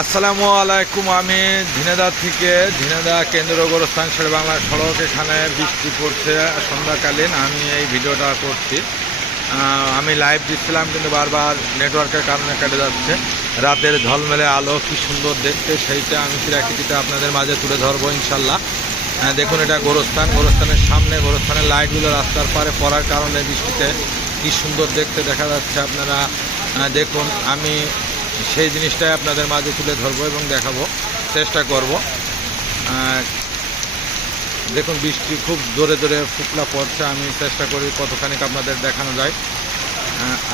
আসসালামু আলাইকুম। আমি ঝিনাইদহ থেকে ঝিনাইদহ কেন্দ্র গোরস্থান শের বাংলা সড়ক, এখানে বৃষ্টি পড়ছে সন্ধ্যাকালীন। আমি এই ভিডিওটা করছি। আমি লাইভ দিচ্ছিলাম কিন্তু বারবার নেটওয়ার্কের কারণে কেটে যাচ্ছে। রাতের ঝলমলে আলো কি সুন্দর দেখতে, সেইটা আমি প্রাকৃতিটা আপনাদের মাঝে তুলে ধরবো ইনশাল্লাহ। দেখুন, এটা গোরস্থানের সামনে, গোরস্থানের লাইটগুলো রাস্তার পারে পড়ার কারণে বৃষ্টিতে কি সুন্দর দেখতে দেখা যাচ্ছে। আপনারা দেখুন, আমি সেই জিনিসটাই আপনাদের মাঝে তুলে ধরবো এবং দেখাবো চেষ্টা করব। দেখুন, বৃষ্টি খুব জোরে জোরে ফুকলা পড়ছে। আমি চেষ্টা করি কতখানি আপনাদের দেখানো যায়।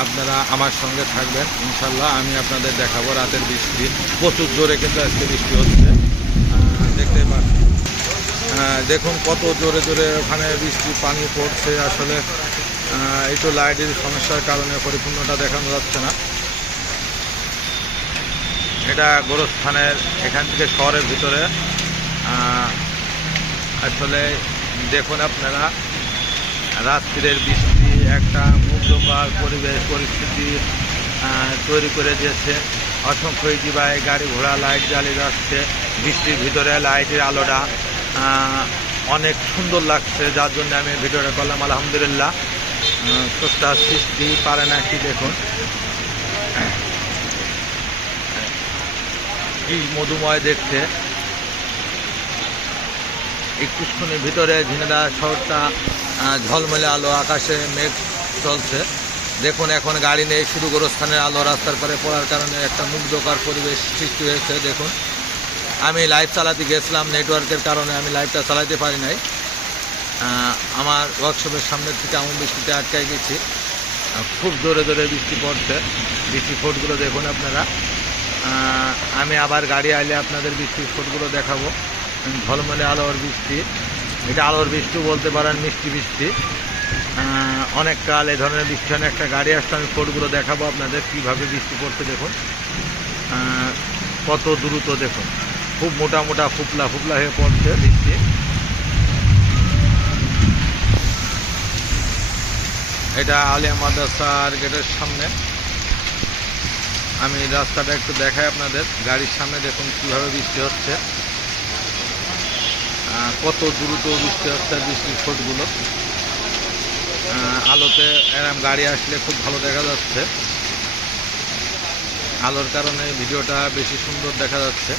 আপনারা আমার সঙ্গে থাকবেন ইনশাল্লাহ। আমি আপনাদের দেখাবো রাতের বৃষ্টি। প্রচুর জোরে কিন্তু আজকে বৃষ্টি হচ্ছে, দেখতে পাচ্ছেন। দেখুন কত জোরে জোরে ওখানে বৃষ্টি পানি পড়ছে। আসলে একটু লাইটের সমস্যার কারণে পরিপূর্ণটা দেখানো যাচ্ছে না। এটা গোরস্থানের এখান থেকে শহরের ভিতরে। আসলে দেখুন আপনারা, রাত্রির বৃষ্টি একটা মুগ্ধকর পরিস্থিতি তৈরি করে দিয়েছে। অসংখ্য ইজিবাই গাড়ি ঘোড়া লাইট জ্বালিয়ে যাচ্ছে। বৃষ্টির ভিতরে লাইটের আলোটা অনেক সুন্দর লাগছে, যার জন্য আমি ভিডিওটা করলাম। আলহামদুলিল্লাহ, স্রষ্টা সৃষ্টি পারে না কি দেখুন কি মধুময় দেখতে। একটুখানির ভিতরে ঝিনাইদহ শহরটা ঝলমলে আলো, আকাশে মেঘ চলছে। দেখুন, এখন গাড়ি নেই, শুধু গোরস্থানের আলো রাস্তার পরে পড়ার কারণে একটা মুগ্ধকর পরিবেশ সৃষ্টি হয়েছে। দেখুন, আমি লাইভ চালাতে গেছিলাম, নেটওয়ার্কের কারণে আমি লাইভটা চালাতে পারি নাই। আমার ওয়ার্কশপের সামনের থেকে এমন বৃষ্টিতে আটকাই গেছি। খুব জোরে জোরে বৃষ্টি পড়ছে। বৃষ্টি ফোটগুলো দেখুন আপনারা। আমি আবার গাড়ি আইলে আপনাদের বৃষ্টির ফোটগুলো দেখাবো। ঝলমলে আলোর বৃষ্টি, এটা আলোর বৃষ্টি বলতে পারেন, মিষ্টি বৃষ্টি। অনেক কাল এই ধরনের বৃষ্টি হয় না। একটা গাড়ি আসলে আমি ফোটগুলো দেখাবো আপনাদের কীভাবে বৃষ্টি পড়ছে। দেখুন কত দ্রুত, দেখুন খুব মোটা মোটা ফুপলা ফুপলা হয়ে পড়ছে বৃষ্টি। এটা আলিয়া মাদ্রাসার গেটের সামনে। আমি রাস্তাটা একটু দেখাই আপনাদের। গাড়ির সামনে দেখুন কীভাবে বৃষ্টি হচ্ছে, কত দ্রুত বৃষ্টি হচ্ছে। বৃষ্টির ফোঁটগুলো আলোতে এরম গাড়ি আসলে খুব ভালো দেখা যাচ্ছে। আলোর কারণে ভিডিওটা বেশি সুন্দর দেখা যাচ্ছে।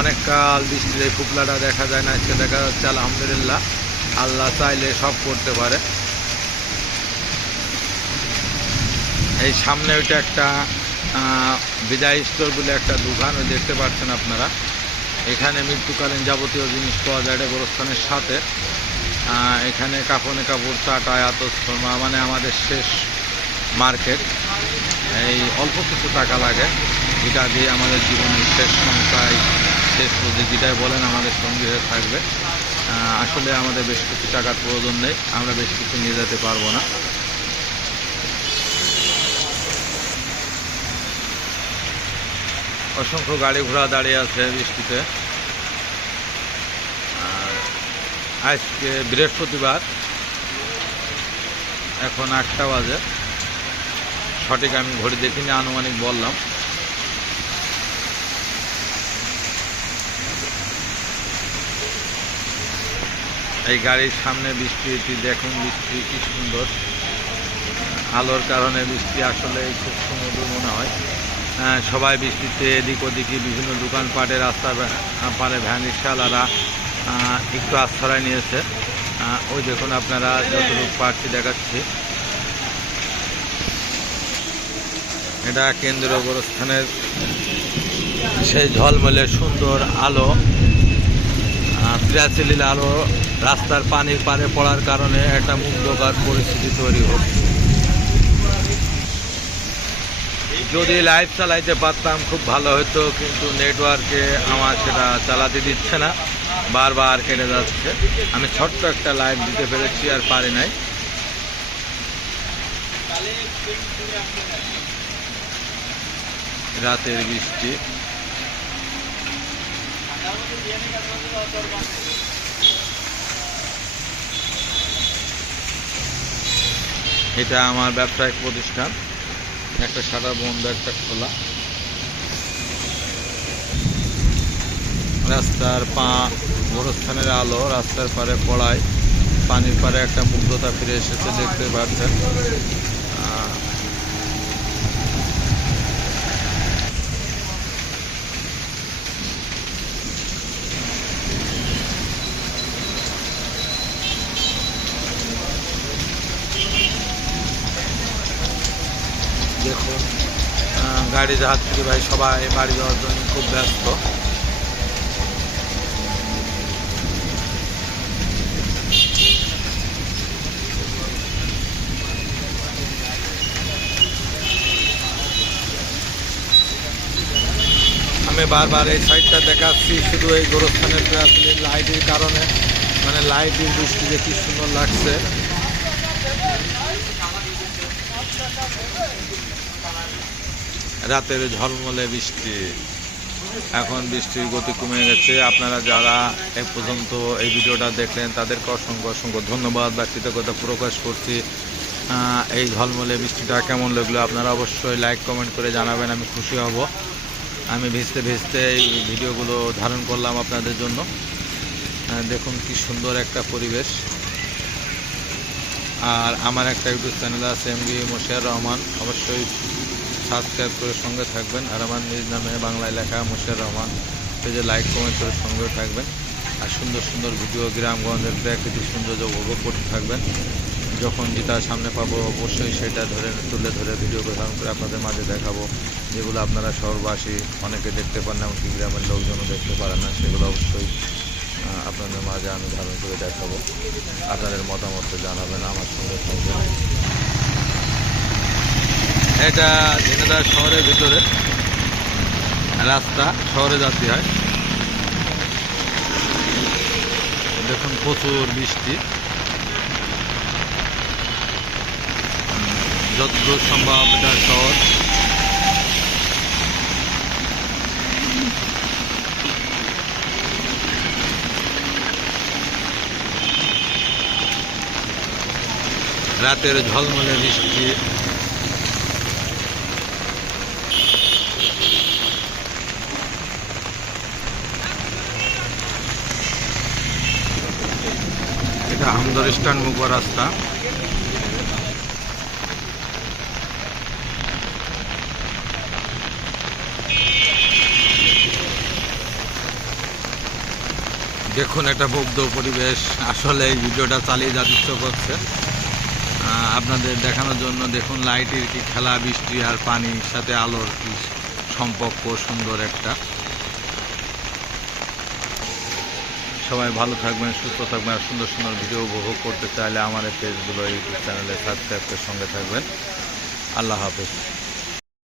অনেক কাল বৃষ্টির এই ফুপলাটা দেখা যায় না, আজকে দেখা যাচ্ছে। আলহামদুলিল্লাহ, আল্লাহ চাইলে সব করতে পারে। এই সামনে ওইটা একটা বিদায় স্টোর বলে একটা দোকান, ওই দেখতে পাচ্ছেন আপনারা। এখানে মৃত্যুকালীন যাবতীয় জিনিস পাওয়া যায়। এটা গোরস্থানের সাথে। এখানে কাপড়ে কাপড়, চাটা, আতসমা, মানে আমাদের শেষ মার্কেট। এই অল্প কিছু টাকা লাগে, যেটা দিয়ে আমাদের জীবনের শেষ সংখ্যায়, শেষ পুঁজি যেটাই বলেন, আমাদের সঙ্গে হয়ে থাকবে। আসলে আমাদের বেশ কিছু টাকার প্রয়োজন নেই, আমরা বেশ কিছু নিয়ে যেতে পারবো না। অসংখ্য গাড়ি ঘোড়া দাঁড়িয়ে আছে বৃষ্টিতে। আজকে বৃহস্পতিবার, এখন 8টা বাজে। সঠিক আমি ঘড়ি দেখিনি, আনুমানিক বললাম। এই গাড়ির সামনে বৃষ্টি দেখুন, বৃষ্টি কি সুন্দর। আলোর কারণে বৃষ্টি আসলে খুব সুমধুর মনে হয়। সবাই বৃষ্টিতে এদিক ওদিকে বিভিন্ন দোকানপাটে, রাস্তা পারে ভ্যান রিক্সাওয়ালারা একটু আশ্রয় নিয়েছে। ওই দেখুন আপনারা, যতটুকু পারছি দেখাচ্ছি। এটা কেন্দ্র গোরস্থানের সেই ঝলমলে সুন্দর আলো, প্রাচীলিল আলো রাস্তার পানির পারে পড়ার কারণে একটা মুগ্ধকর পরিস্থিতি তৈরি হচ্ছে। যদি লাইভ চালাইতে পারতাম খুব ভালো হতো, কিন্তু নেটওয়ার্কে আমার সেটা চালাতে দিচ্ছে না, বারবার কেটে যাচ্ছে। আমি ছোট্ট একটা লাইভ দিতে পেরেছি, আর পারি নাই। রাতের বৃষ্টি, এটা আমার ব্যবসায়িক প্রতিষ্ঠান, একটা শাটার বন্ধ একটা খোলা। রাস্তার গোরস্থানের আলো রাস্তার পারে পড়ায় পানির পারে একটা মুগ্ধতা ফিরে এসেছে, দেখতে পাচ্ছেন। দেখুন গাড়ি যাত্রী ভাই সবাই বাড়ি যাওয়ার জন্য খুব ব্যস্ত। আমি বারবার এই সাইডটা দেখাচ্ছি শুধু এই গোরস্থানের লাইটের কারণে, মানে লাইটের বৃষ্টিতে কি সুন্দর লাগছে। রাতের ঝলমলে বৃষ্টি, এখন বৃষ্টির গতি কমে গেছে। আপনারা যারা এ পর্যন্ত এই ভিডিওটা দেখলেন তাদেরকে অসংখ্য অসংখ্য ধন্যবাদ বা কৃতজ্ঞতা প্রকাশ করছি। এই ঝলমলে বৃষ্টিটা কেমন লাগলো আপনারা অবশ্যই লাইক কমেন্ট করে জানাবেন, আমি খুশি হব। আমি ভিজতে ভিজতে এই ভিডিওগুলো ধারণ করলাম আপনাদের জন্য। দেখুন কি সুন্দর একটা পরিবেশ। আর আমার একটা ইউটিউব চ্যানেল আছে এমবি মোশার রহমান, অবশ্যই সাবস্ক্রাইব করে সঙ্গে থাকবেন। আর আমার নিজ নামে বাংলায় লেখা মোশার রহমান পেজে লাইক কমেন্ট করে সঙ্গে থাকবেন। আর সুন্দর সুন্দর ভিডিও গ্রামগঞ্জের প্রাকৃতিক সৌন্দর্য উপভোগ করতে থাকবেন। যখন যেটা সামনে পাবো অবশ্যই সেটা তুলে ধরে ভিডিও ধারণ করে আপনাদের মাঝে দেখাবো, যেগুলো আপনারা শহরবাসী অনেকে দেখতে পান না, এমনকি গ্রামের লোকজনও দেখতে পারেন না, সেগুলো অবশ্যই আপনাদের মাঝে আমি ধারণ করে দেখাবো। আপনাদের মতামত জানাবেন, আমার সঙ্গে থাকবেন। এটা ঝিনাইদহ শহরের ভিতরে রাস্তা, শহরে যাত্রী হয়। দেখুন প্রচুর বৃষ্টি, যতদূর সম্ভব এটা শহর। রাতের ঝলমলে বৃষ্টি, এটা আমদর স্ট্যান্ড মুখ রাস্তা। দেখুন একটা মুগ্ধ পরিবেশ। আসলে এই ভিডিওটা চালিয়ে যেতে ইচ্ছে করছে আপনাদের দেখানোর জন্য। দেখুন লাইটের কি খেলা, বৃষ্টি আর পানির সাথে আলোর কি সম্পর্ক, সুন্দর একটা। সবাই ভালো থাকবেন, সুস্থ থাকবেন। আর সুন্দর সুন্দর ভিডিও উপভোগ করতে চাইলে আমার এই পেজগুলো, ইউটিউব চ্যানেলে সাবস্ক্রাইব করে সঙ্গে থাকবেন। আল্লাহ হাফেজ।